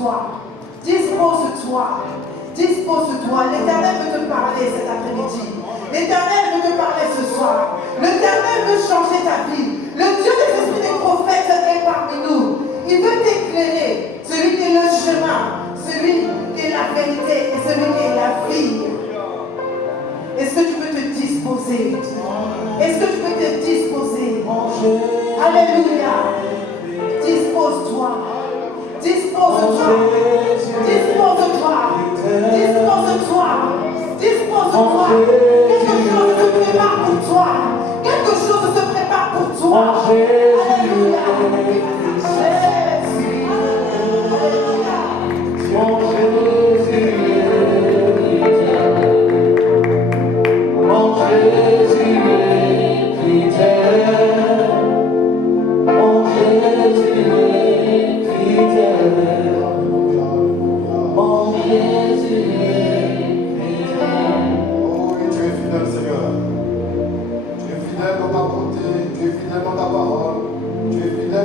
Dispose-toi. Dispose-toi. Dispose-toi. L'Éternel veut te parler cet après-midi. L'Éternel veut te parler ce soir. L'Éternel veut changer ta vie. Le Dieu des esprits des prophètes est parmi nous. Il veut t'éclairer. Celui qui est le chemin, celui qui est la vérité et celui qui est la vie. Est-ce que tu peux te disposer? Est-ce que tu peux te disposer? Alléluia. Dispose-toi. Dispose-toi. Dispose-toi. Dispose-toi. Dispose-toi. Quelque chose se prépare pour toi. Quelque chose se prépare pour toi. Alléluia.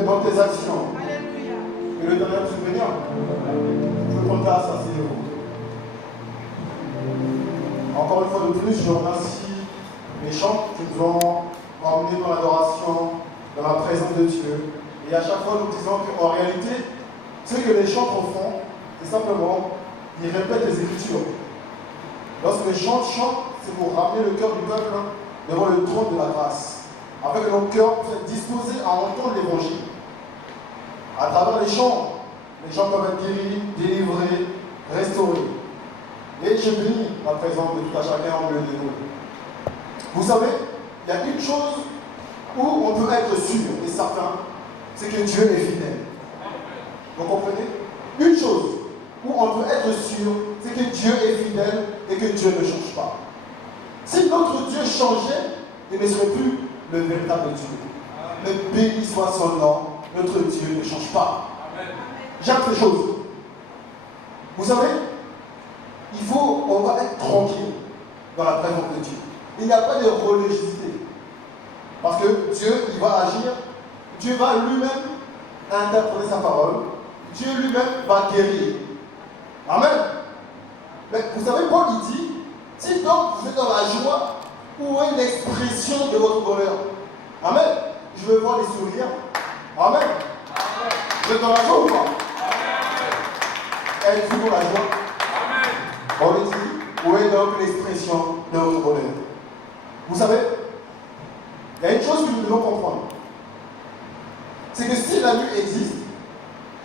Dans tes actions. Et le dernier souvenir, je veux prendre grâce à ces héros. Encore une fois de plus, je remercie les chants qui nous ont emmenés dans l'adoration, dans la présence de Dieu. Et à chaque fois, nous disons qu'en réalité, ce que les chants font, c'est simplement, ils répètent les Écritures. Lorsque les chants chantent, c'est pour ramener le cœur du peuple devant le trône de la grâce, afin que nos cœurs soient disposés à entendre l'Évangile. À travers les gens peuvent être guéris, délivrés, restaurés. Et je bénis la présence de tout à chacun en milieu de nous. Vous savez, il y a une chose où on peut être sûr et certain, c'est que Dieu est fidèle. Vous comprenez? Une chose où on peut être sûr, c'est que Dieu est fidèle et que Dieu ne change pas. Si notre Dieu changeait, il ne serait plus le véritable Dieu. Mais béni soit son nom, notre Dieu ne change pas. J'aime ces choses. Vous savez, on va être tranquille dans la présence de Dieu. Il n'y a pas de religiosité. Parce que Dieu, il va agir. Dieu va lui-même interpréter sa parole. Dieu lui-même va guérir. Amen. Mais vous savez, Paul, il dit, si donc vous êtes dans la joie, où est l'expression de votre bonheur? Amen. Je veux voir les sourires. Amen. Vous êtes dans la joie ou pas? Êtes-vous dans la joie? On le dit, où est donc l'expression de votre bonheur? Vous savez, il y a une chose que nous devons comprendre. C'est que si la nuit existe,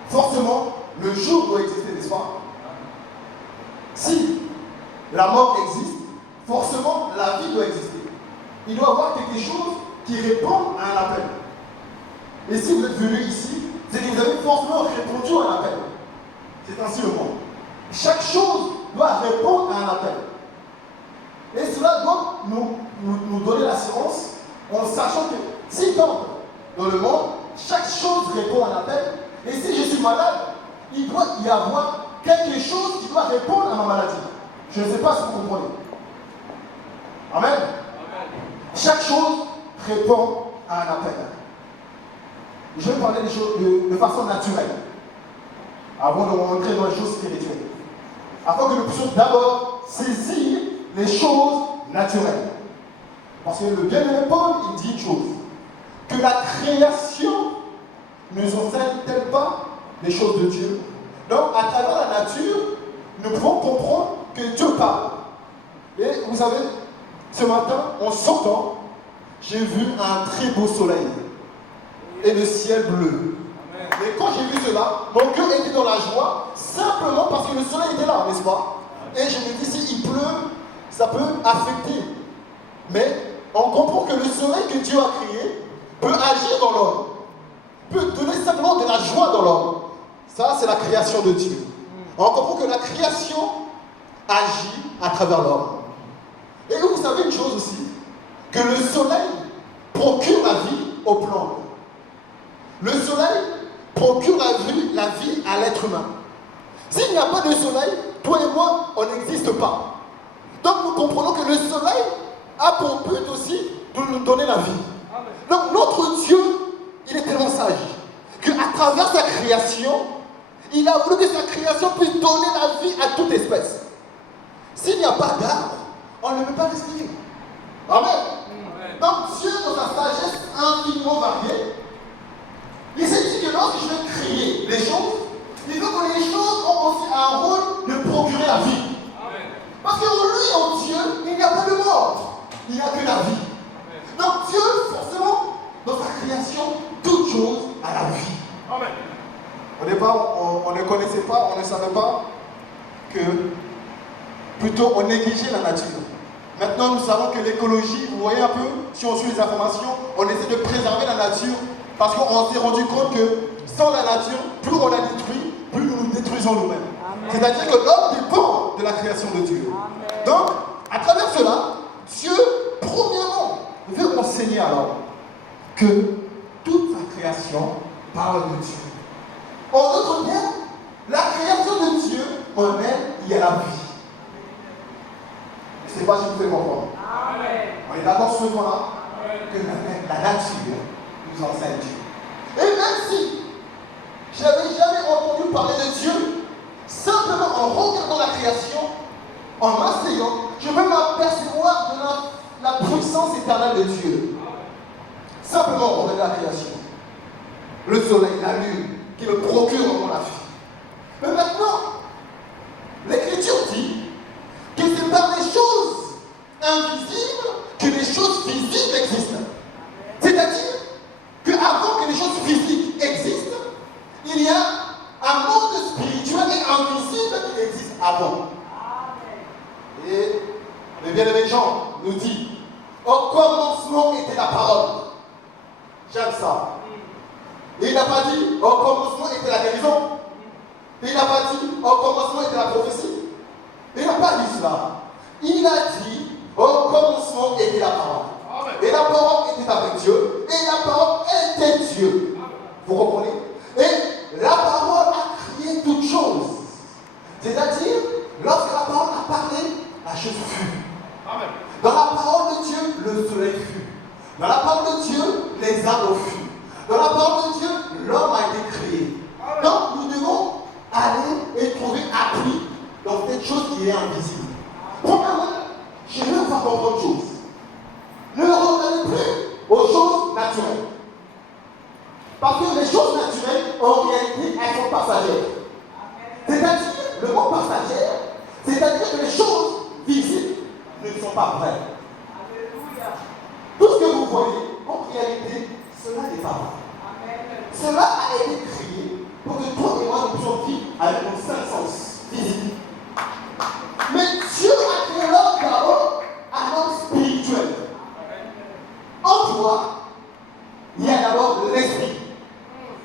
forcément, le jour doit exister, n'est-ce pas? Si la mort existe, forcément, la vie doit exister. Il doit y avoir quelque chose qui répond à un appel. Et si vous êtes venu ici, c'est que vous avez forcément répondu à un appel. C'est ainsi le monde. Chaque chose doit répondre à un appel. Et cela doit nous donner l'assurance en sachant que si dans le monde, chaque chose répond à un appel, et si je suis malade, il doit y avoir quelque chose qui doit répondre à ma maladie. Je ne sais pas si vous comprenez. Amen. Chaque chose répond à un appel. Je vais parler des choses de façon naturelle, avant de rentrer dans les choses spirituelles. Afin que nous puissions d'abord saisir les choses naturelles. Parce que le bien-aimé Paul, il dit une chose, que la création ne nous enseigne-t-elle pas les choses de Dieu? Donc, à travers la nature, nous pouvons comprendre que Dieu parle. Et vous savez, ce matin, en sortant, j'ai vu un très beau soleil et le ciel bleu. Amen. Et quand j'ai vu cela, mon cœur était dans la joie, simplement parce que le soleil était là, n'est-ce pas? Et je me dis, s'il pleut, ça peut affecter. Mais on comprend que le soleil que Dieu a créé peut agir dans l'homme, peut donner simplement de la joie dans l'homme. Ça, c'est la création de Dieu. On comprend que la création agit à travers l'homme. Et vous savez une chose aussi, que le soleil procure la vie aux plantes. Le soleil procure la vie à l'être humain. S'il n'y a pas de soleil, toi et moi, on n'existe pas. Donc nous comprenons que le soleil a pour but aussi de nous donner la vie. Donc notre Dieu, il est tellement sage qu'à travers sa création, Il a voulu que sa création puisse donner la vie à toute espèce. S'il n'y a pas d'arbre, on ne peut pas respirer. Amen. Donc Dieu, dans sa sagesse infiniment variée, il s'est dit que lorsque je vais créer les choses, il veut que les choses ont aussi un rôle de procurer la vie. Parce qu'en lui, en Dieu, il n'y a pas de mort. Il n'y a que la vie. Donc Dieu, forcément, dans sa création, toute chose a la vie. Amen. Au départ, on ne connaissait pas, on ne savait pas que plutôt on négligeait la nature. Maintenant, nous savons que l'écologie, vous voyez un peu, si on suit les informations, on essaie de préserver la nature parce qu'on s'est rendu compte que sans la nature, plus on la détruit, plus nous nous détruisons nous-mêmes. C'est-à-dire que l'homme dépend de la création de Dieu. Amen. Donc, à travers cela, Dieu, premièrement, veut enseigner alors que toute sa création parle de Dieu. En d'autres termes, la création de Dieu, en elle, il y a la vie. Je ne sais pas si vous faites comprendre. On est d'accord sur ce point-là que la nature nous enseigne Dieu. Et même si je n'avais jamais entendu parler de Dieu, simplement en regardant la création, en m'asseyant, je peux m'apercevoir de la puissance éternelle de Dieu. Simplement en regardant la création. Le soleil, la lune, qui me procure vraiment la vie. Mais maintenant, l'Écriture dit que c'est par les choses invisibles que les choses visibles existent. C'est-à-dire qu'avant que les choses physiques existent, il y a un monde spirituel et invisible qui existe avant. Et le bien-aimé Jean nous dit, au commencement était la parole. J'aime ça. Et il n'a pas dit, au commencement était la guérison. Il n'a pas dit, au commencement était la prophétie. Il n'a pas dit cela. Il a dit, au commencement était la parole. Et la parole était avec Dieu. Et la parole était Dieu. Vous comprenez? Et la parole a créé toutes choses. C'est-à-dire, lorsque la parole a parlé, la chose fut. Dans la parole de Dieu, le soleil fut. Dans la parole de Dieu, les arbres furent. Dans la parole de Dieu, l'homme a été créé. Donc nous devons aller et trouver appui dans cette chose qui est invisible. Premièrement, je veux vous apprendre autre chose. Ne regardez plus aux choses naturelles. Parce que les choses naturelles, en réalité, elles sont passagères. C'est-à-dire, le mot passagère, c'est-à-dire que les choses visibles ne sont pas vraies. Tout ce que vous voyez, en réalité, cela n'est pas vrai. Cela a été créé pour que toi et moi nous puissions vivre avec nos cinq sens physiques. Mais Dieu a créé l'homme d'abord un homme spirituel. En toi, il y a d'abord l'esprit.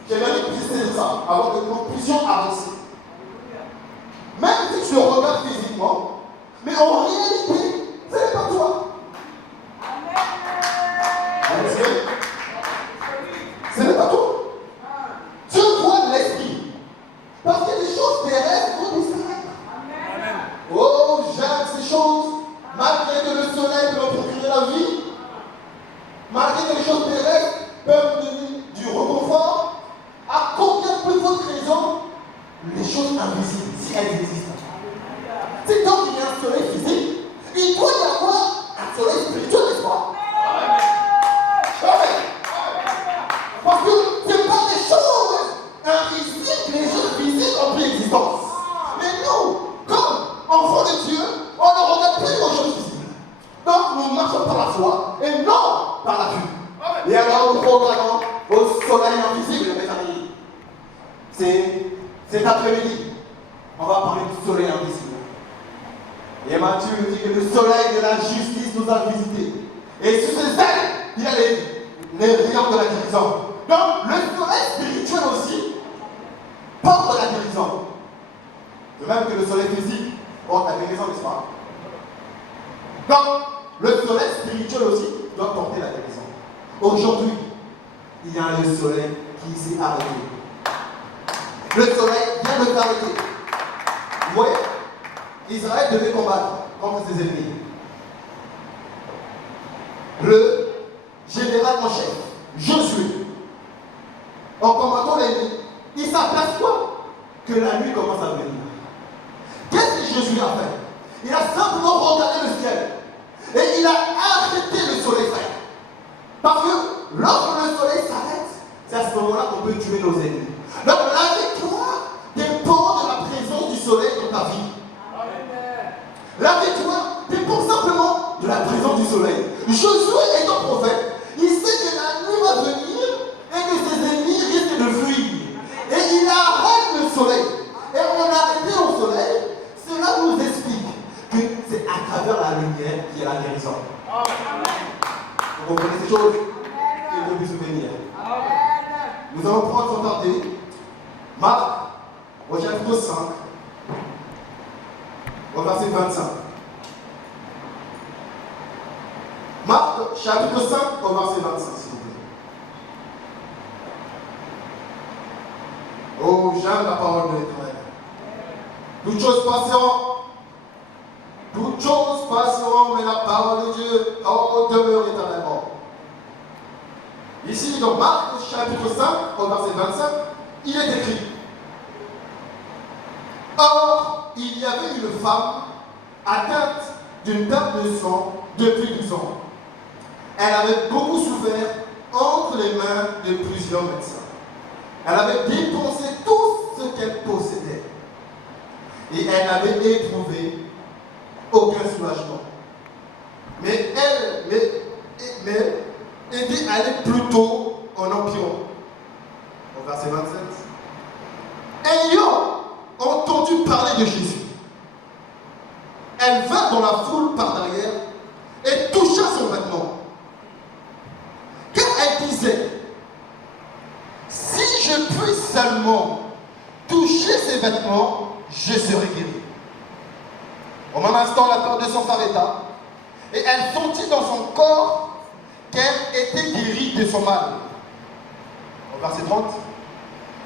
J'aimerais préciser ça avant que nous puissions avancer. Même si tu le regardes physiquement, mais en réalité, ce n'est pas toi. Ce n'est pas toi. Dieu voit l'esprit. Parce que les choses terrestres vont disparaître. Oh, j'aime ces choses. Malgré que le soleil peut me procurer la vie, malgré que les choses terrestres peuvent donner du réconfort, à combien plus forte raison les choses invisibles, si elles existent. C'est tant qu'il y a un soleil physique, il doit y avoir un soleil spirituel, n'est-ce pas? Parce que ce n'est pas des choses invisibles, les choses visibles ont pris existence. Mais nous, comme enfants de Dieu, on ne regarde plus aux choses visibles. Donc nous marchons par la foi et non par la vue. Et alors nous regardons au soleil invisible, mes amis. Cet après-midi, on va parler du soleil invisible. Et Matthieu nous dit que le soleil de la justice nous a visités. Et sur ses ailes, il y a les rayons de la guérison. Donc, le soleil spirituel aussi porte la guérison. De même que le soleil physique porte la guérison, n'est-ce pas? Donc, le soleil spirituel aussi doit porter la guérison. Aujourd'hui, il y a un soleil qui s'est arrêté. Le soleil vient de s'arrêter. Vous voyez? Israël devait combattre contre ses ennemis. Le général en chef, Josué, en combattant l'ennemi, il s'aperçoit que commence à venir. Qu'est-ce que Jésus a fait? Il a simplement regardé le ciel. Et il a arrêté le soleil, frère. Parce que lorsque le soleil s'arrête, c'est à ce moment-là qu'on peut tuer nos ennemis. Donc la victoire dépend de la présence du soleil dans ta vie. La victoire dépend simplement de la présence du soleil. Josué étant prophète, il sait que la nuit va venir et que ses ennemis risquent de fuir. Et il arrête le soleil. Et en arrêtant le soleil, cela nous explique que c'est à travers la lumière qu'il y a la guérison. Vous comprenez ces choses? Que je peux vous souvenir. Nous allons prendre son tarder. Marc, au chapitre 5, au verset 25. Marc, chapitre 5, au verset 25, s'il vous plaît. Oh, j'aime la parole de l'Éternel. Toutes choses passeront. Toutes choses passeront, mais la parole de Dieu demeure éternellement. Ici, dans Marc, chapitre 5, au verset 25, il est écrit: Or, il y avait une femme atteinte d'une perte de sang depuis 12 ans. Elle avait beaucoup souffert entre les mains de plusieurs médecins. Elle avait dépensé tout ce qu'elle possédait. Et elle n'avait éprouvé aucun soulagement. Mais elle était allée plutôt en empirant. Au verset 27. Ayant entendu parler de Jésus, elle vint dans la foule par derrière et toucha son vêtement. Car elle disait: si je puis seulement toucher ses vêtements, je serai guéri. Au même instant, la peur de sang s'arrêta et elle sentit dans son corps qu'elle était guérie de son mal. Au verset 30.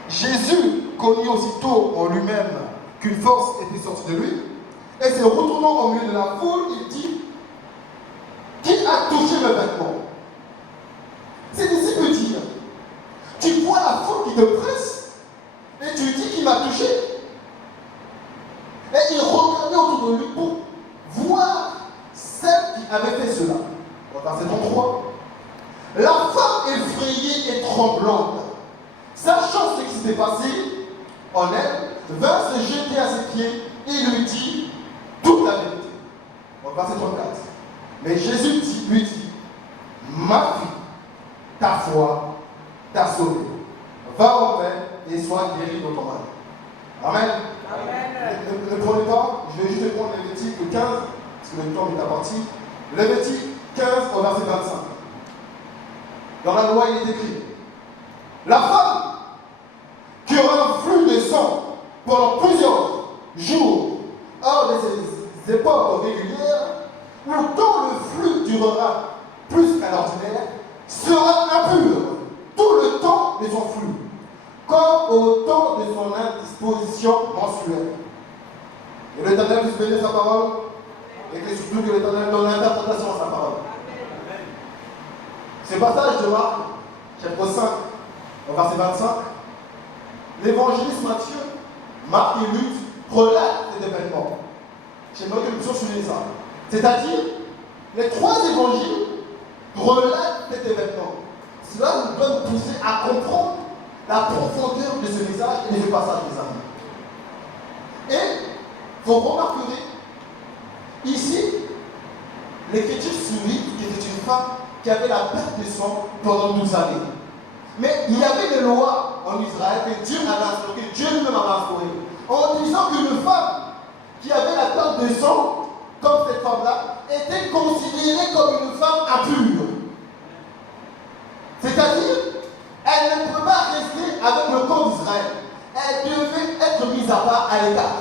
Jésus connut aussitôt en lui-même qu'une force était sortie de lui, et se retournant au milieu de la foule, il dit: qui a touché mes vêtements? Ses disciples dirent: tu vois la foule qui te presse, et tu dis qui m'a touché? Et il regardait autour de lui pour voir celle qui avait fait cela. Au verset 33. La femme effrayée et tremblante, sachant ce qui s'était passé en elle, vint se jeter à ses pieds et lui dit toute la vérité. Au verset 34. Mais Jésus lui dit: ma fille, ta foi t'a sauvée. Va en paix et sois guérie de ton mal. Amen. Amen. Ne prenez pas, je vais juste prendre Lévitique 15, parce que le temps est parti. Lévitique 15 au verset 25. Dans la loi, il est écrit: la femme qui aura un flux de sang pendant plusieurs jours hors de ses époques régulières, ou dont le flux durera plus qu'à l'ordinaire, sera impure tout le temps de son flux, comme au temps de son indisposition mensuelle. Et l'Éternel puisse bénir sa parole, et que surtout que l'Éternel donne l'interprétation à sa parole. Ce passage de Marc, chapitre 5, au verset 25, l'évangéliste Matthieu, Marc et Luc relatent cet événement. J'aimerais que nous puissions souligner ça. C'est-à-dire, les trois évangiles relatent cet événement. Cela nous doit nous pousser à comprendre la profondeur de ce message et de ce passage, mes amis. Et, vous remarquerez, ici, l'Écriture souligne qu'il était une femme qui avait la perte de sang pendant 12 années. Mais il y avait des lois en Israël que Dieu avait instaurées, que Dieu lui-même avait instaurées, en disant qu'une femme qui avait la perte de sang, comme cette femme-là, était considérée comme une femme impure. C'est-à-dire, elle ne peut pas rester avec le corps d'Israël. Elle devait être mise à part, à l'écart.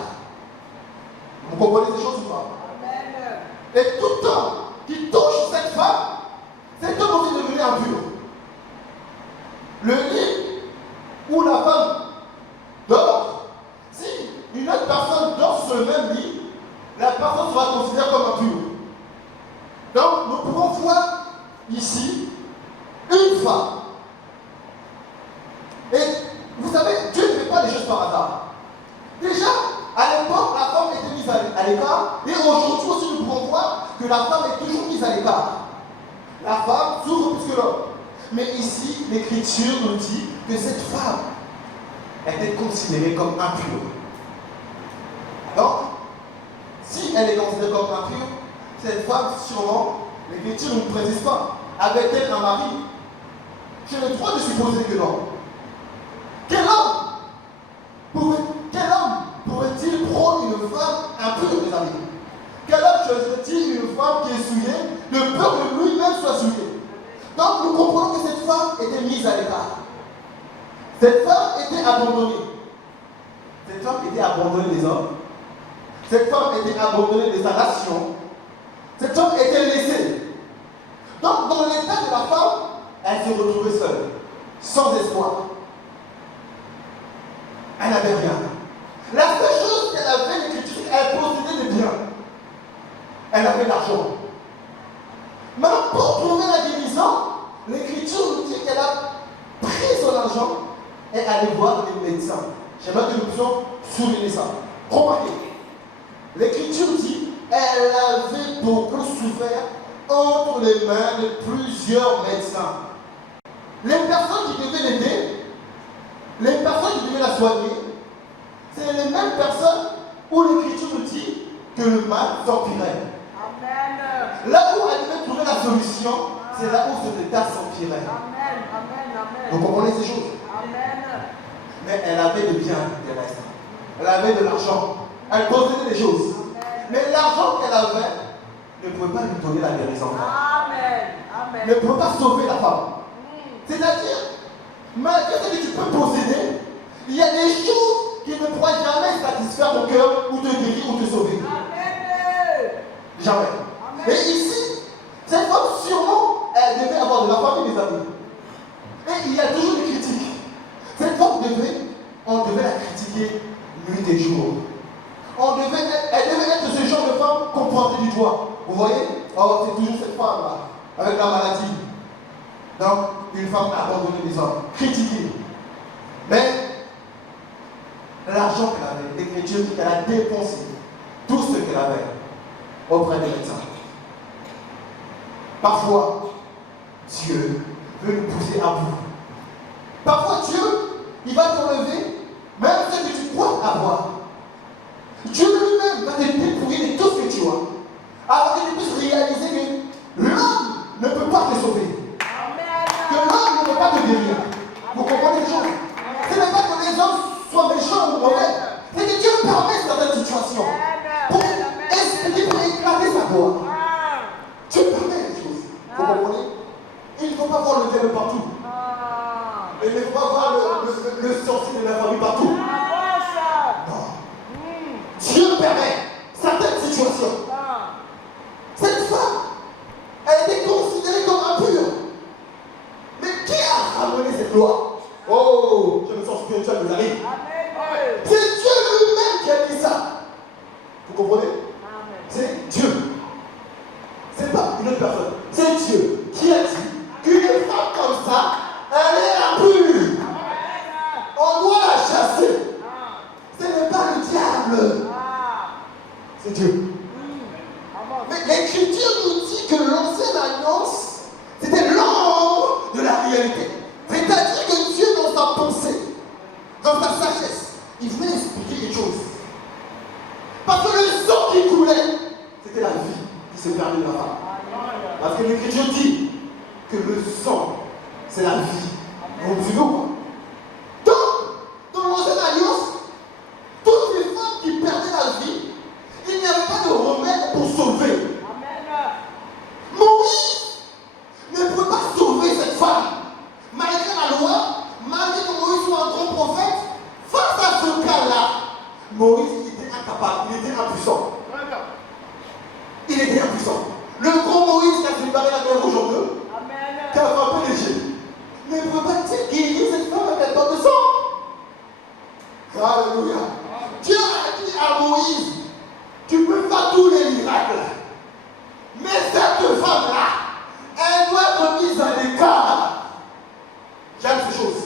Vous comprenez ces choses ou pas? Et tout homme qui touche cette femme, cet homme aussi devenu impur. Le lit où la femme dort, si une autre personne dort sur le même lit, la personne sera considérée comme impure. Donc, nous pouvons voir ici une femme. Et vous savez, Dieu ne fait pas les choses par hasard. Déjà, l'écart. Et aujourd'hui aussi, nous pouvons voir que la femme est toujours mise à l'écart. La femme souffre plus que l'homme. Mais ici, l'Écriture nous dit que cette femme était considérée comme impure. Donc, si elle est considérée comme impure, cette femme, sûrement, l'Écriture ne nous précise pas. Avait-elle un mari? J'ai le droit de supposer que non. Quel homme pourrait-il prendre une femme impure, mes amis? Quel homme choisirait-il une femme qui est souillée de peur que lui-même soit souillé? Donc nous comprenons que cette femme était mise à l'écart. Cette femme était abandonnée. Cette femme était abandonnée des hommes. Cette femme était abandonnée de sa nation. Cette femme était laissée. Donc dans l'état de la femme, elle s'est retrouvée seule, sans espoir. Elle n'avait rien. La seule chose qu'elle avait, l'Écriture, c'est qu'elle possédait des biens. Elle avait de l'argent. Maintenant, pour trouver la guérison, l'Écriture nous dit qu'elle a pris son argent et allé voir les médecins. J'aimerais que nous puissions souligner ça. Remarquez, l'Écriture dit qu'elle avait beaucoup souffert entre les mains de plusieurs médecins. Les personnes qui devaient l'aider, les personnes qui devaient la soigner, c'est les mêmes personnes où l'Écriture nous dit que le mal s'empirait. Là où elle devait trouver la solution, c'est là où cet état s'empirait. Vous comprenez ces choses? Mais elle avait des biens terrestres. Elle avait de l'argent. Elle possédait des choses. Mais l'argent qu'elle avait ne pouvait pas lui donner la guérison. Ne pouvait pas sauver la femme. C'est-à-dire, malgré ce que tu peux posséder, il y a des choses qui ne pourront jamais satisfaire ton cœur ou te guérir ou te sauver. Jamais. Et ici, cette femme, sûrement, elle devait avoir de la famille, mes amis. Et il y a toujours des critiques. Cette femme on devait la critiquer nuit et jour. Elle devait être ce genre de femme qu'on pointait du doigt. Vous voyez? Oh, c'est toujours cette femme-là, avec la maladie. Donc, une femme abandonnée des hommes, critiquée. Mais, l'argent qu'elle avait, l'Écriture dit qu'elle a dépensé tout ce qu'elle avait auprès des médecins. Parfois, Dieu veut nous pousser à bout. Parfois, Dieu, il va t'enlever même ce que tu crois avoir. Dieu lui-même va te dépouiller de tout ce que tu as. Alors que tu puisses réaliser que l'homme ne peut pas te sauver. Que l'homme ne peut pas te guérir. Vous comprenez les choses? Ce n'est pas que les hommes soient méchants ou mauvais. C'est que Dieu permet certaines situations pour expliquer, pour éclater sa gloire. Dieu permet les choses. Vous comprenez? Il ne faut pas voir le diable partout. Il ne faut pas voir le sorcier de la famille partout. Non. Dieu permet certaines situations. Cette femme, elle était considérée comme impure. Mais qui a ramené cette loi? Oh, je me sens spirituel, mes amis. C'est Dieu lui-même qui a dit ça. Vous comprenez? C'est Dieu. C'est pas une autre personne. C'est Dieu qui a dit qu'une femme comme ça, elle est impure. On doit la chasser. Ce n'est pas le diable. C'est Dieu. Mais l'Écriture nous dit que l'ancienne alliance, c'était l'ombre de la réalité. C'est-à-dire que Dieu, dans sa pensée, dans sa sagesse, il voulait expliquer quelque chose. Parce que le sang qui coulait, c'était la vie qui se perdait dans la femme. Parce que l'Écriture dit que le sang, c'est la vie. Vous suivez ou pas? Donc, dans l'ancienne alliance, toutes les femmes qui perdaient la vie, il n'y avait pas de remède pour sauver. Moïse ne pouvait pas sauver cette femme. Malgré la loi, malgré que Moïse soit un grand prophète, face à ce cas-là, Moïse était incapable, il était impuissant. Il était impuissant. Le grand Moïse qui a séparé la mer rouge en deux, qui a frappé l'Égypte, ne pouvait pas guérir cette femme avec un temps de sang. Alléluia. Dieu a dit à Moïse, tu peux faire tous les miracles. Mais cette femme-là, elle doit être mise à l'écart. J'aime ces choses.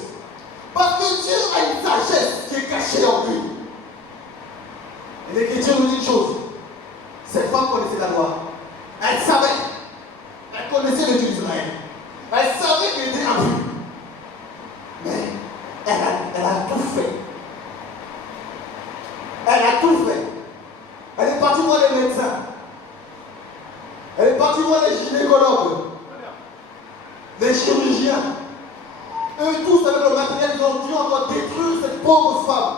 Parce que Dieu a une sagesse qui est cachée en lui. Et l'Écriture nous dit une chose. Cette femme connaissait la loi. Elle savait. Elle connaissait le Dieu d'Israël. Elle savait qu'il était impur. Mais elle a tout fait. Elle a tout fait. Elle est partie voir les médecins. Elle est partie voir les gynécologues, les chirurgiens. Eux tous avec le matériel, ils ont dû encore détruire cette pauvre femme.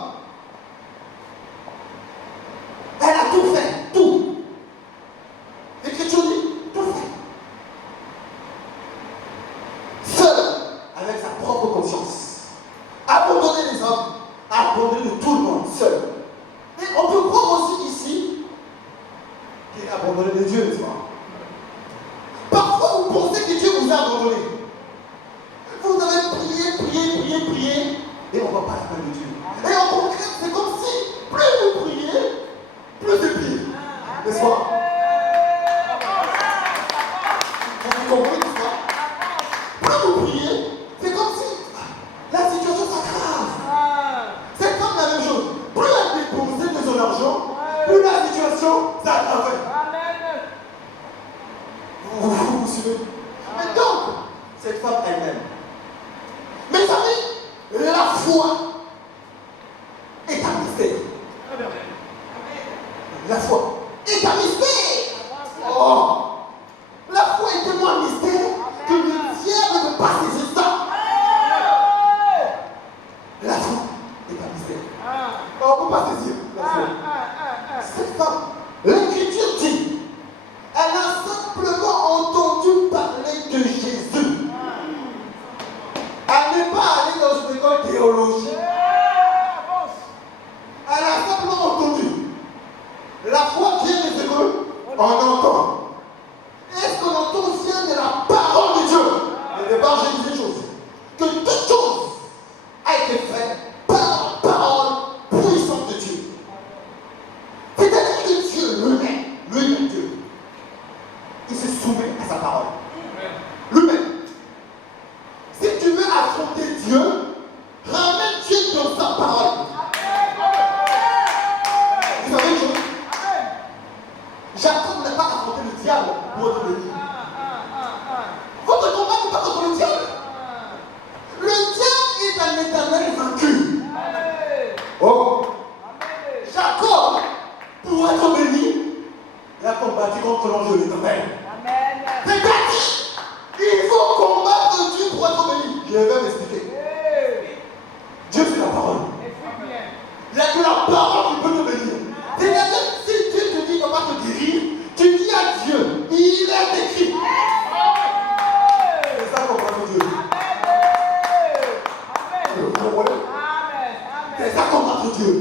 Elle a tout fait, tout. L'Écriture dit, tout fait. Seule, avec sa propre conscience. Abandonner les hommes, abandonner tout le monde, seul. Et on peut croire aussi ici qu'il a abandonné les dieux, n'est-ce pas? Parfois, vous pensez que Dieu vous a abandonné. Vous avez prié, et on ne voit pas la main de Dieu. Et en concret, c'est comme si, plus vous priez, plus c'est pire. N'est-ce pas? Vous comprenez l'histoire? Plus vous priez, c'est comme si la situation s'aggrave. C'est comme la même chose. Plus elle dépensait de son argent, plus la situation s'aggravait. Vous suivez? Mais donc, cette femme elle-même. Mes amis, la foi est un mystère. La foi est un mystère. Oh, la foi est tellement un mystère que le diable ne peut pas saisir ça. La foi est un mystère. On ne peut pas saisir la foi. Cette femme, l'Écriture dit, elle a simplement entendu parler de Jésus. Elle n'est pas allée dans une école théologique. Elle a simplement entendu. La foi vient de ce qu'on entend. Est-ce qu'on entend vient de la parole de Dieu? Et de par Jésus des choses. Que toute chose a été faite par la parole puissante de Dieu. C'est-à-dire que Dieu lui-même Dieu, il se soumet à sa parole. Lui-même. Si tu veux affronter Dieu, ramène Dieu dans sa parole. Vous savez une chose? Jacob n'a pas affronté le diable pour être béni. Votre combat n'est pas contre le diable. Le diable est un éternel vaincu. Oh. Jacob, pour être béni, il a combattu contre l'ange de l'éternel. C'est-à-dire, il faut combattre Dieu pour être béni. Je vais m'expliquer. Dieu, c'est la parole. Il n'y a que la parole qui peut te bénir. C'est-à-dire, si Dieu te dit qu'on va te guérir, tu dis à Dieu, il est écrit. C'est ça qu'on combat Dieu. Vous comprenez? C'est ça qu'on combat Dieu.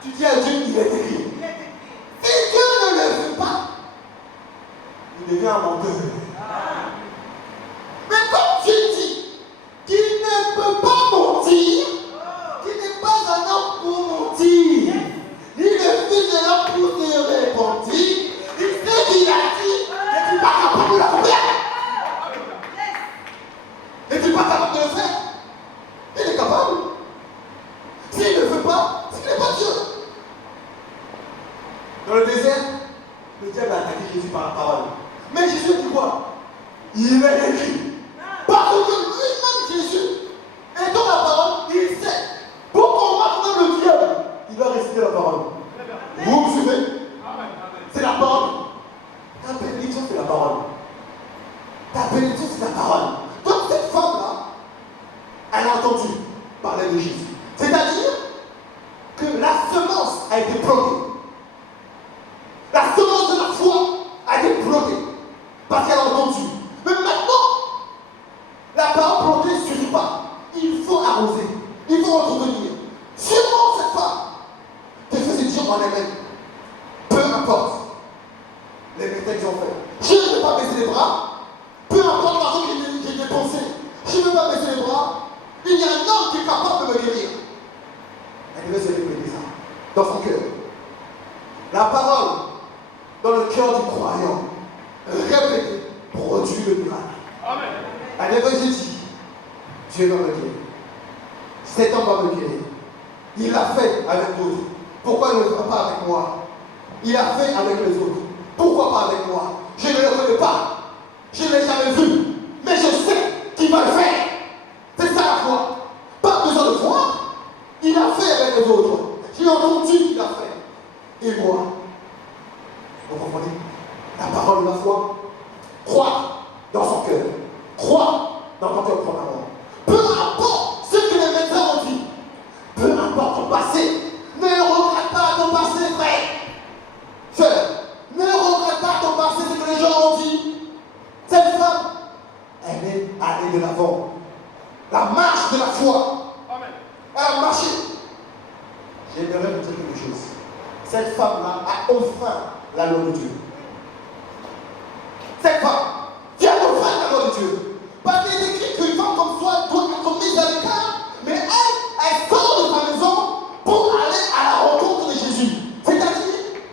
Tu dis à Dieu, il est écrit. Si Dieu ne le fait pas, il devient un menteur. Mais comme Dieu dit qu'il ne peut pas mentir, qu'il n'est pas un homme pour mentir, ni le fils de l'homme pour se repentir, il sait qu'il a dit, n'es-tu pas capable de l'accomplir? N'es-tu pas capable de le faire? Il est capable. S'il ne le fait pas, c'est qu'il n'est pas Dieu. Dans le désert, le diable a attaqué Jésus par la parole. Mais Jésus dit quoi? Il est écrit. Parce que lui-même, Jésus, étant la parole, il sait. Pour combattre le diable, il doit réciter la parole. Vous me suivez? C'est la parole. Ta bénédiction, c'est la parole. Ta bénédiction, c'est la parole. Donc cette femme-là, elle a entendu parler de Jésus. C'est-à-dire que la semence a été plantée. La semence de la foi a été plantée. Parce qu'elle a entendu. Mais maintenant, la parole plantée ne suffit pas. Il faut arroser. Il faut entretenir. Sûrement cette femme te faisait dire en elle-même, peu importe les méthodes qu'ils ont fait. Je ne vais pas baisser les bras. Peu importe l'argent que j'ai dépensé. Je ne vais pas baisser les bras. Il y a un homme qui est capable de me guérir. Elle devait se répéter ça dans son cœur. La parole dans le cœur du croyant, répétée, produit le miracle. Amen. Elle devait se dire, Dieu va me guérir. Cet homme va me guérir. Il l'a fait avec d'autres. Pourquoi il ne le fera pas avec moi? Il a fait avec les autres. Pourquoi pas avec moi? Je ne le connais pas. Je ne l'ai jamais vu. Mais je sais qu'il va le faire. C'est ça la foi. Pas besoin de voir. Il a fait avec les autres. J'ai entendu qu'il a fait. Et moi, vous comprenez? La parole de la foi. Croire dans son cœur. Croire dans ton cœur profondément. Peu importe ce que les médecins ont dit. Peu importe ton passé. Ne regrette pas ton passé, frère. Sœur, ne regrette pas ton passé, ce que les gens ont dit. Cette femme, elle est allée de l'avant. La marche de la foi. Amen. Elle a marché. J'aimerais vous dire quelque chose. Cette femme-là a enfin la loi de Dieu. Cette femme qui a enfin la loi de Dieu. Parce qu'il est écrit qu'une femme comme toi doit être mise à l'écart, mais elle sort de sa maison pour aller à la rencontre de Jésus. C'est-à-dire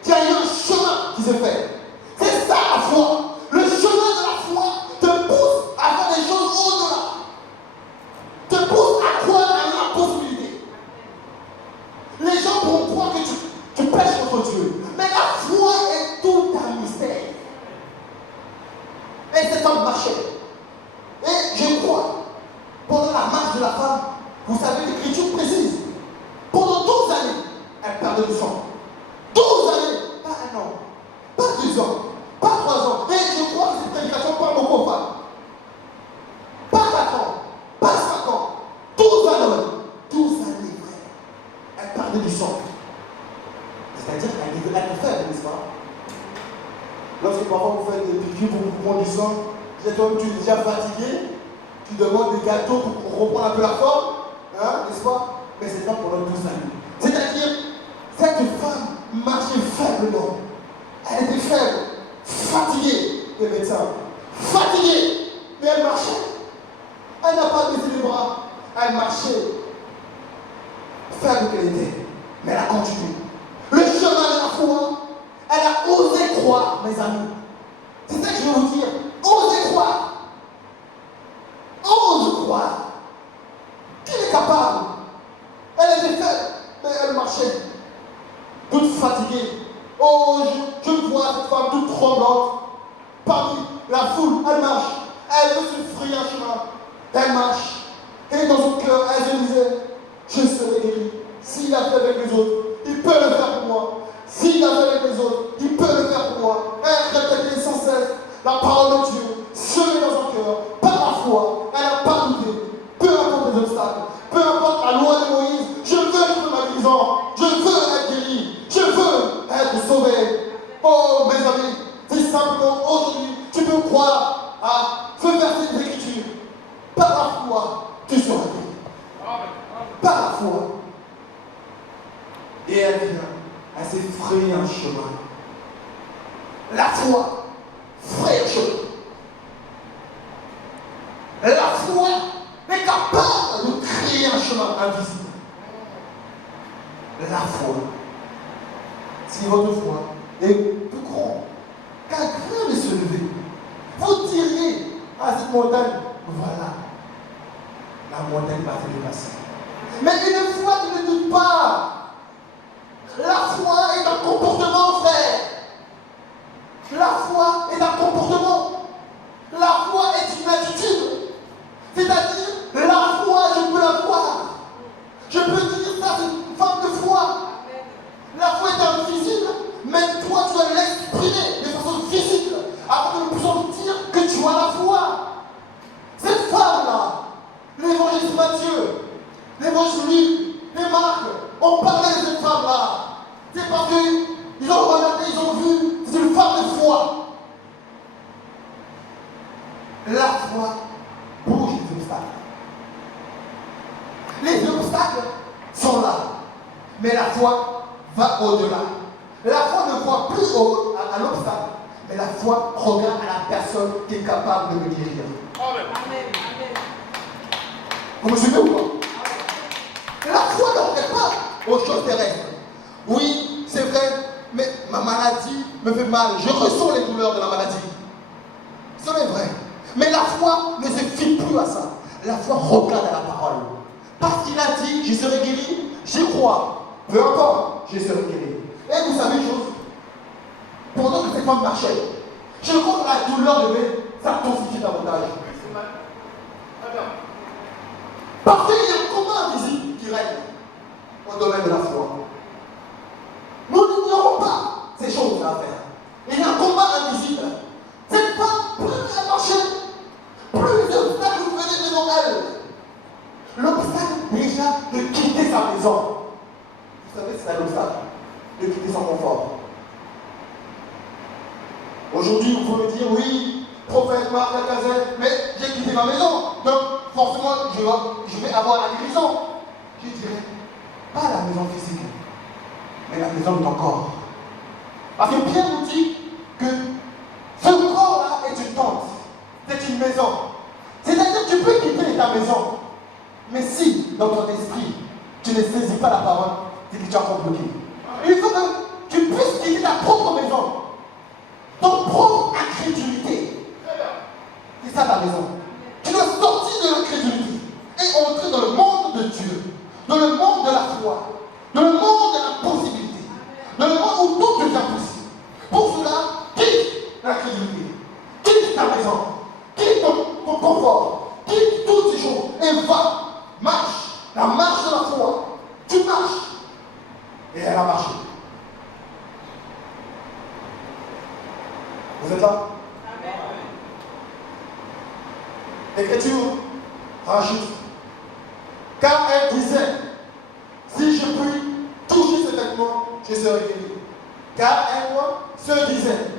qu'il y a eu un chemin qui s'est fait. C'est ça la foi. Le chemin de la foi te pousse à faire des choses au-delà. Te pousse à croire à l'impossibilité. Les gens pourront croire que tu pêches contre Dieu. Mais la foi est tout un mystère. Et cet homme marchait. Et je crois, pendant la marche de la femme, vous savez l'écriture précise. Pendant 12 années, elle perdait du sang. 12 années, pas un an, pas 2 ans, pas 3 ans. Et je crois que cette prédication parle beaucoup aux femmes. Pas 4 ans, pas 5 ans, 12 années. 12 années, frère. Elle perdait du sang. C'est-à-dire qu'elle est faible, n'est-ce pas? Lorsque parfois vous faites des piqûres pour vous prendre du sang, toi-même tu es déjà fatigué, tu demandes des gâteaux pour reprendre un peu la forme, hein, n'est-ce pas? Mais c'est pas pendant 12 années. C'est-à-dire, cette femme marchait faiblement. Elle était faible, fatiguée, les médecins. Fatiguée, mais elle marchait. Elle n'a pas baissé les bras, elle marchait. Faible qu'elle était, mais elle a continué. Le chemin de la foi, elle a osé croire, mes amis. C'est ça que je veux vous dire. Osez croire. Ose croire. Qui est capable? Elle était faible, mais elle marchait. Toute fatiguée. Oh, je vois cette femme toute tremblante. Parmi la foule, elle marche. Elle veut se frayer un chemin. Elle marche. Et dans son cœur, elle se disait, je serai guéri. S'il a fait avec les autres, il peut le faire pour moi. S'il a fait avec les autres, il peut le faire pour moi. Elle répétait sans cesse la parole de Dieu, semée dans son cœur, par la foi. Elle n'a pas douté. Peu importe les obstacles, peu importe la loi de Moïse, je veux être ma guérison. Je veux être guéri. Je veux être sauvé. Oh, mes amis, c'est simplement aujourd'hui, tu peux croire à ce verset de l'Écriture. Par la foi, tu seras guéri. Par la foi. Et elle vient. Elle s'est frayée un chemin. La foi fraye un chemin. La foi est capable de créer un chemin invisible. La foi. Si votre foi est plus grande qu'un grain de se lever, vous diriez à cette montagne, voilà, la montagne va se dépasser. Mais une foi qui ne doute pas, la foi est un comportement, frère. La foi est un comportement. La foi est une attitude. C'est-à-dire, la foi, je peux la voir. Je peux dire ça, c'est une forme de foi. La foi est invisible, mais toi, tu dois l'exprimer de façon physique, afin que nous puissions dire que tu as la foi. Cette femme-là, l'évangile Matthieu, l'évangile Luc, les Marc, on parlait de cette femme-là. C'est parce qu'ils ont regardé, ils ont vu, c'est une femme de foi. La foi bouge les obstacles. Les obstacles sont là, mais la foi va au-delà. La foi ne voit plus à l'obstacle, mais la foi regarde à la personne qui est capable de me guérir. Amen. Vous me suivez ou pas? La foi ne regarde pas aux choses terrestres. Oui, c'est vrai, mais ma maladie me fait mal. Je ressens les douleurs de la maladie. C'est vrai. Mais la foi ne se fie plus à ça. La foi regarde à la parole. Parce qu'il a dit, je serai guéri, j'y crois. Peu importe, je serai guéri. Et vous savez une chose, pendant que cette cette femme marchait. Je crois que la douleur devait s'intensifier davantage. Parce qu'il y a un combat invisible qui règne au domaine de la foi. Nous n'ignorons pas ces choses à faire. Il y a un combat invisible. Cette femme, plus elle marchait, plus d'obstacles venaient devant elle. L'obstacle déjà de quitter sa maison. Vous savez, c'est un obstacle de quitter son confort. Aujourd'hui, vous pouvez me dire, oui, prophète Marc Lacazette, mais j'ai quitté ma maison, donc forcément, je vais avoir la guérison. Je dirais, pas la maison physique, mais la maison de ton corps. Parce que Pierre nous dit que ce corps-là est une tente, c'est une maison. C'est-à-dire que tu peux quitter ta maison, mais si, dans ton esprit, tu ne saisis pas la parole, c'est que tu es encore bloqué. Il faut que tu puisses quitter ta propre maison, ton propre incrédulité. C'est ça ta maison. Tu dois sortir de l'incrédulité et entrer dans le monde de Dieu, dans le monde de la foi, dans le monde de la possibilité, dans le monde où tout devient possible. Pour cela, quitte l'incrédulité, quitte ta maison, quitte ton confort, quitte toutes ces choses et va, marche, la marche de la foi. Tu marches. Et elle a marché. Vous êtes là? L'Écriture rajoute. Car elle disait, si je puis toucher ce vêtement, je serai guéri. Car elle se disait,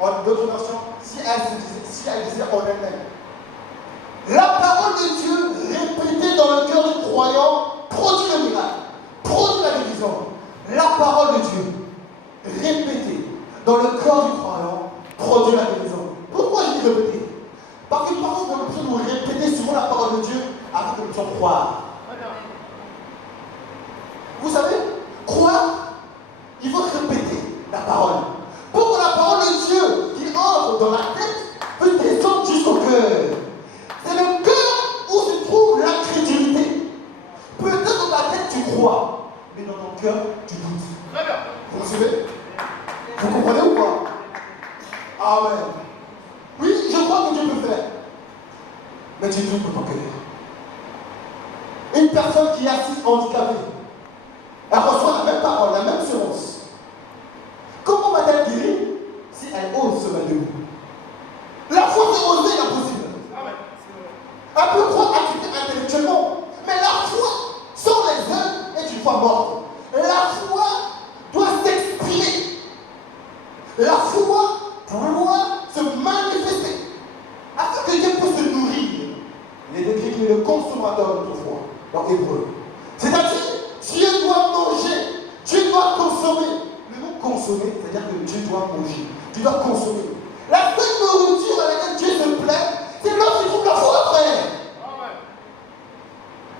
en d'autres versions, si elle disait en elle-même. La parole de Dieu répétée dans le cœur du croyant produit le miracle, produit la guérison. La parole de Dieu répétée dans le cœur du croyant produit la guérison. Pourquoi je dis répéter? Parce que parfois nous avons besoin de répéter souvent la parole de Dieu afin que nous puissions croire. Vous savez, croire, il faut répéter la parole. Pour que la parole de Dieu qui entre dans la tête peut descendre jusqu'au cœur. C'est le cœur où se trouve l'incrédulité. Peut-être dans ta tête tu crois, mais dans ton cœur tu doutes. Vous me suivez? Vous comprenez ou pas? Amen. Oui, je crois que Dieu peut faire. Mais tu doutes dans ton cœur. Une personne qui est assise handicapée, elle reçoit la même parole, la même semence. Comment va-t-elle guérir si elle ose se mettre debout? La foi, c'est oser l'impossible. Elle peut croire acquitter intellectuellement, mais la foi sans les œuvres est une foi morte. La foi doit s'exprimer. La foi doit se manifester afin que Dieu puisse se nourrir. Il est décrit qu'il est le consommateur de notre foi dans Hébreu. C'est-à-dire, Dieu doit manger, Dieu doit consommer. Le mot consommer, c'est-à-dire que Dieu doit manger, tu dois consommer. La seule nourriture à laquelle Dieu se plaît, c'est lorsqu'il trouve la foi, frère.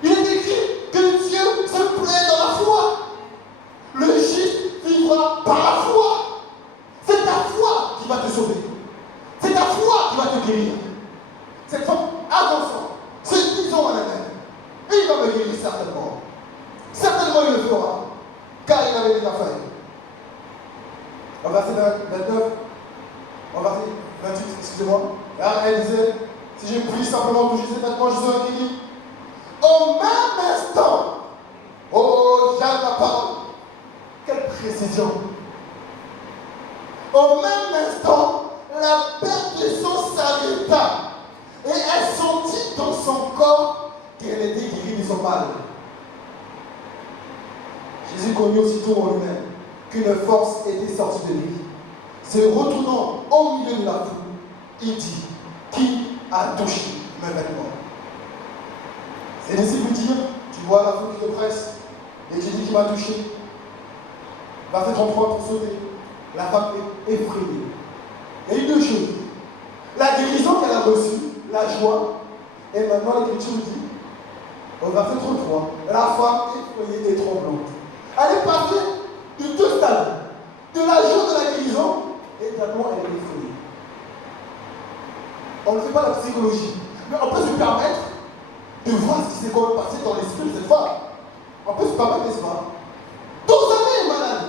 Il est écrit que Dieu se plaît dans la foi. Le juste vivra par la foi. C'est ta foi qui va te sauver. C'est ta foi qui va te guérir. Cette femme avançant, se disant en elle-même, il va me guérir certainement. Certainement il le fera, car il avait déjà fait. Au verset 29, au verset 28, excusez-moi. Là, elle disait, si je puis simplement toucher ces vêtements, je serai guéri. Au même instant, oh, j'ai la parole. Quelle précision. Au même instant, la perte de sang s'arrêta et elle sentit dans son corps qu'elle était guérie de son mal. Jésus connut aussitôt en lui-même qu'une force était sortie de lui. Se retournant au milieu de la foule, il dit, qui a touché mes vêtements? Ses disciples dirent, tu vois la foule qui te presse, et tu dis qui m'a touché. Verset 33 pour sauter. La femme est effrayée. Il y a eu deux choses. La guérison qu'elle a reçue, la joie, et maintenant l'Écriture dit, au verset 33, la femme effrayée et tremblante. Elle est passée de deux stades. De la joie de la guérison, et maintenant elle est effrayée. On ne fait pas la psychologie, mais on peut se permettre de voir ce qui s'est quand même passé dans l'esprit de cette femme. On peut se permettre, n'est-ce pas? 12 années est malade.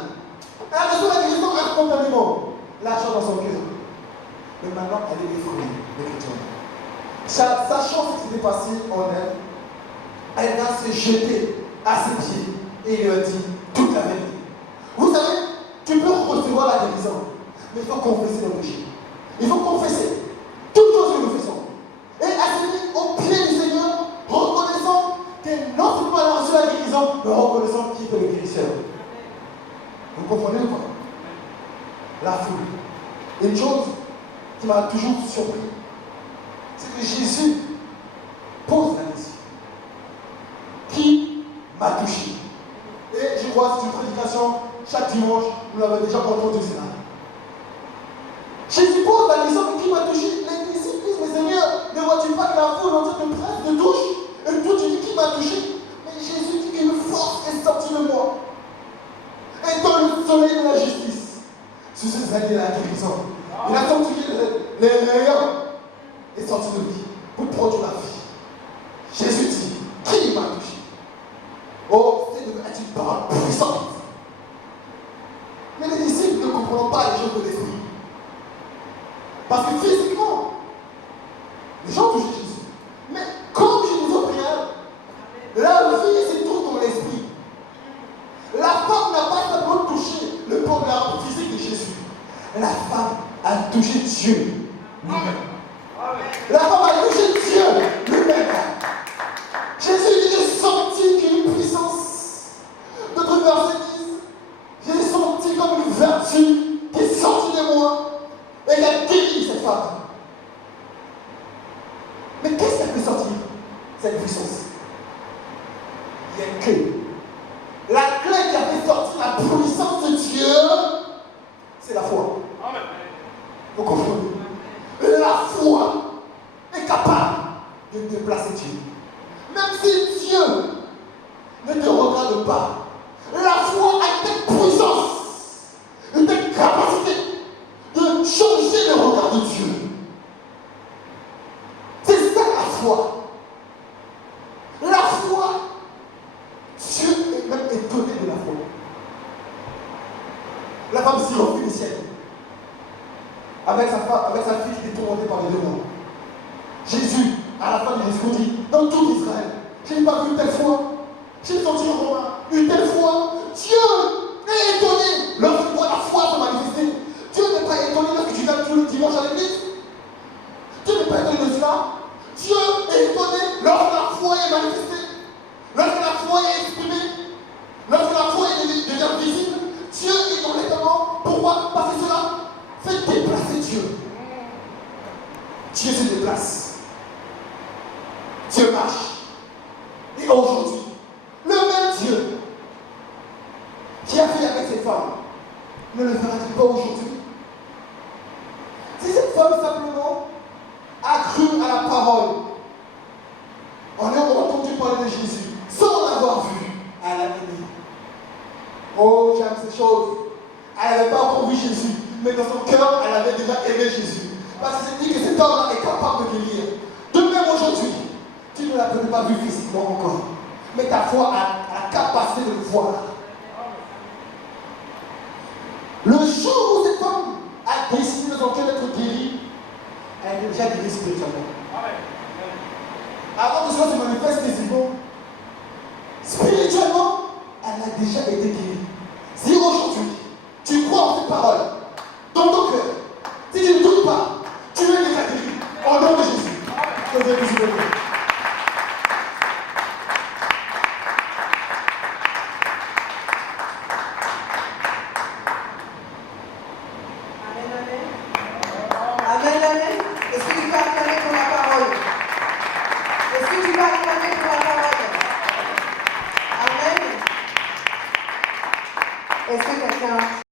Elle a reçu la guérison instantanément. l'argent dans son cœur. Mais maintenant, elle est effrayée, l'écriture. Sachant ce qui s'était passé en elle va se jeter à ses pieds et il lui a dit toute la vérité. Vous savez, tu peux recevoir la guérison, mais il faut confesser nos péchés. Il faut confesser toutes choses que nous faisons. Et assis au pied du Seigneur, reconnaissant que non seulement elle a reçu la guérison, mais reconnaissant qu'il est le guérisseur. Vous comprenez ou pas? La foule. Une chose qui m'a toujours surpris, c'est que Jésus pose la question. Qui m'a touché? Et je crois que c'est une prédication chaque dimanche, nous l'avons déjà entendu cela. Jésus pose la question de qui m'a touché. Les disciples disent, mais Seigneur, ne vois-tu pas que la foule entière te presse, te touche? Et toi tu dis qui m'a touché? Mais Jésus dit qu'une force est sortie de moi. Et dans le soleil de la justice, sur ces années de la guérison, il a senti que les rayons est sorti de lui pour produire la vie. Jésus dit, qui m'a touché? Oh, c'est une parole puissante. Mais les disciples ne comprennent pas les choses de l'esprit. Parce que physiquement, les gens touchent Jésus. Mais comme je nous ai prié, la vie se trouve dans l'esprit. La femme n'a pas simplement touché le programme physique de Jésus. La femme a touché Dieu lui-même. La femme a touché Dieu lui-même. Jésus dit, j'ai senti qu'une puissance. D'autres versets disent, j'ai senti comme une vertu qui est sortie de moi et qui a guéri cette femme. Mais qu'est-ce qu'elle fait sortir, cette puissance? Il y a une clé. La clé qui a fait sortir la puissance de Dieu, c'est la foi. Amen. Vous comprenez? La foi est capable de déplacer Dieu. Même si Dieu ne te regarde pas, la foi a cette puissance, cette capacité de changer le regard de Dieu. C'est ça la foi. La foi, Dieu est même étonné de la foi. La femme s'y refait du ciel. Avec sa fille qui était tourmentée par les démons. Jésus, à la fin du discours, dit, dans tout Israël, je n'ai pas vu telle foi. J'ai senti un romain, une telle foi. Dieu est étonné lorsque tu vois la foi se manifester. Dieu n'est pas étonné lorsque tu viens tout le dimanche à l'église. Dieu n'est pas étonné de cela. Dieu est étonné lorsque la foi est manifestée. Lorsque la foi est exprimée. Lorsque la foi devient visible. Dieu est dans l'étonnement. Pourquoi? Parce que cela fait déplacer Dieu. Dieu se déplace. Dieu marche. Et aujourd'hui, le même Dieu qui a fait avec cette femme ne le fera-t-il pas aujourd'hui? Si cette femme simplement a cru à la parole, en ayant entendu parler de Jésus, sans l'avoir vu, elle a aimé. Oh, j'aime ces choses. Elle n'avait pas encore vu Jésus, mais dans son cœur, elle avait déjà aimé Jésus. Parce que c'est dit que cet homme est capable de guérir. De même aujourd'hui, tu ne l'as peut-être pas vu physiquement encore, mais ta foi a la capacité de le voir. Le jour où cette femme a décidé de son cœur d'être guérie, elle est déjà guérie spirituellement. Avant que cela se manifeste physiquement, spirituellement, elle a déjà été guérie. Si aujourd'hui, tu crois en cette parole, dans ton cœur, si tu ne doutes pas, tu es déjà guéri. Au nom de Jésus.